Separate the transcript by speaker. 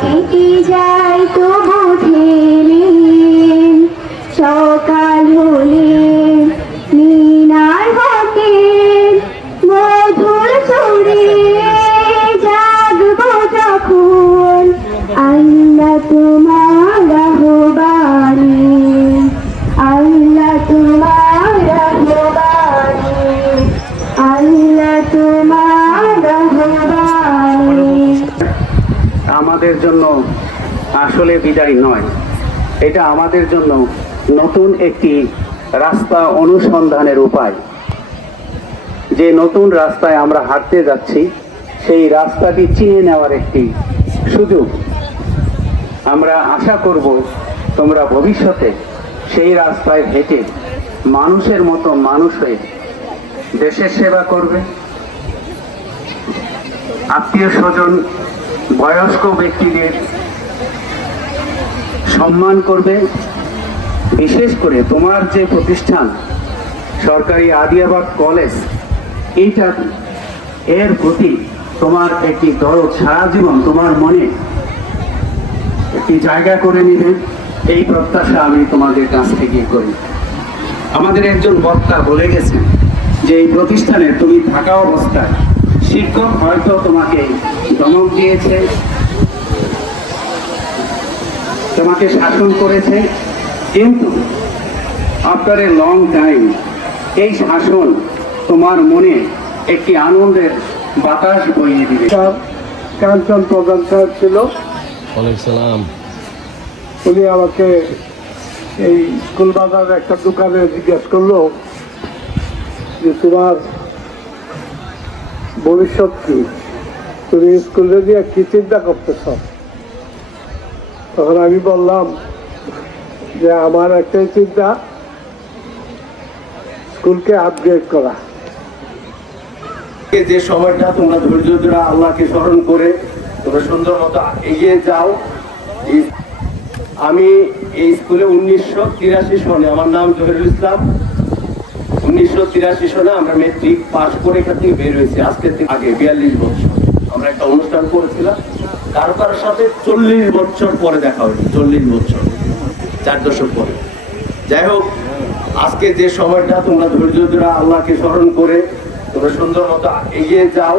Speaker 1: থেকে যা আমাদের জন্য আসলে বিদায় নয়। এটা আমাদের জন্য নতুন একটি রাস্তা অনুসন্ধানের উপায়। যে নতুন রাস্তায় আমরা হাঁটতে যাচ্ছি, সেই রাস্তাটি চিনে নেওয়ার একটি সুযোগ। আমরা আশা করব তোমরা ভবিষ্যতে সেই রাস্তায় হেঁটে মানুষের মতো মানুষ হয়ে দেশের সেবা করবে। আত্মীয় স্বজন বয়স্ক ব্যক্তিদের সম্মান করবে। বিশেষ করে তোমার যে প্রতিষ্ঠান, সরকারি আদিয়াবাদ কলেজ এইটা এর প্রতি তোমার একটি দরদ সারা জীবন তোমার মনে একটি জায়গা করে নেবে। এই প্রত্যাশা আমি তোমাদের কাছ থেকে করি। আমাদের একজন বক্তা বলে গেছেন যে, এই প্রতিষ্ঠানে তুমি থাকা অবস্থায় শিক্ষক হয়তো তোমাকে ধমক দিয়েছে তোমাকে শাসন করেছে কিন্তু আফটার এ লং টাইম এই শাসন তোমার মনে একটি আনন্দের বাতাস বইয়ে দিবে।
Speaker 2: কাঞ্চন প্রধান সাহেব ছিল
Speaker 3: সালাম।
Speaker 2: উনি আমাকে এই স্কুল বাজারের একটা দোকানে জিজ্ঞেস করল যে তোমার ভবিষ্যৎ কি? তুমি স্কুলে দিয়ে কি চিন্তা করতেছ? তখন আমি বললাম যে আমার একটাই চিন্তা, স্কুলকে আপগ্রেড করা।
Speaker 4: যে সময়টা তোমরা ধৈর্য ধরে আল্লাহকে স্মরণ করে তোমরা সুন্দর মতো এগিয়ে যাও। আমি এই স্কুলে উনিশশো তিরাশি সনে, আমার নাম জহিরুল ইসলাম, উনিশশো তিরাশি সনে আমরা মেট্রিক পাশ করে এখান থেকে বের হয়েছি। আজকে থেকে আগে বিয়াল্লিশ বছর। আমরা একটা অনুষ্ঠান করেছিলাম। কারও কারোর সাথে চল্লিশ বছর পরে দেখা হয়েছে, চল্লিশ বছর, চার দশক পরে। যাই হোক, আজকে যে সময়টা তোমরা ধৈর্য ধরে আল্লাহকে স্মরণ করে তোমরা সুন্দর মতো এগিয়ে যাও।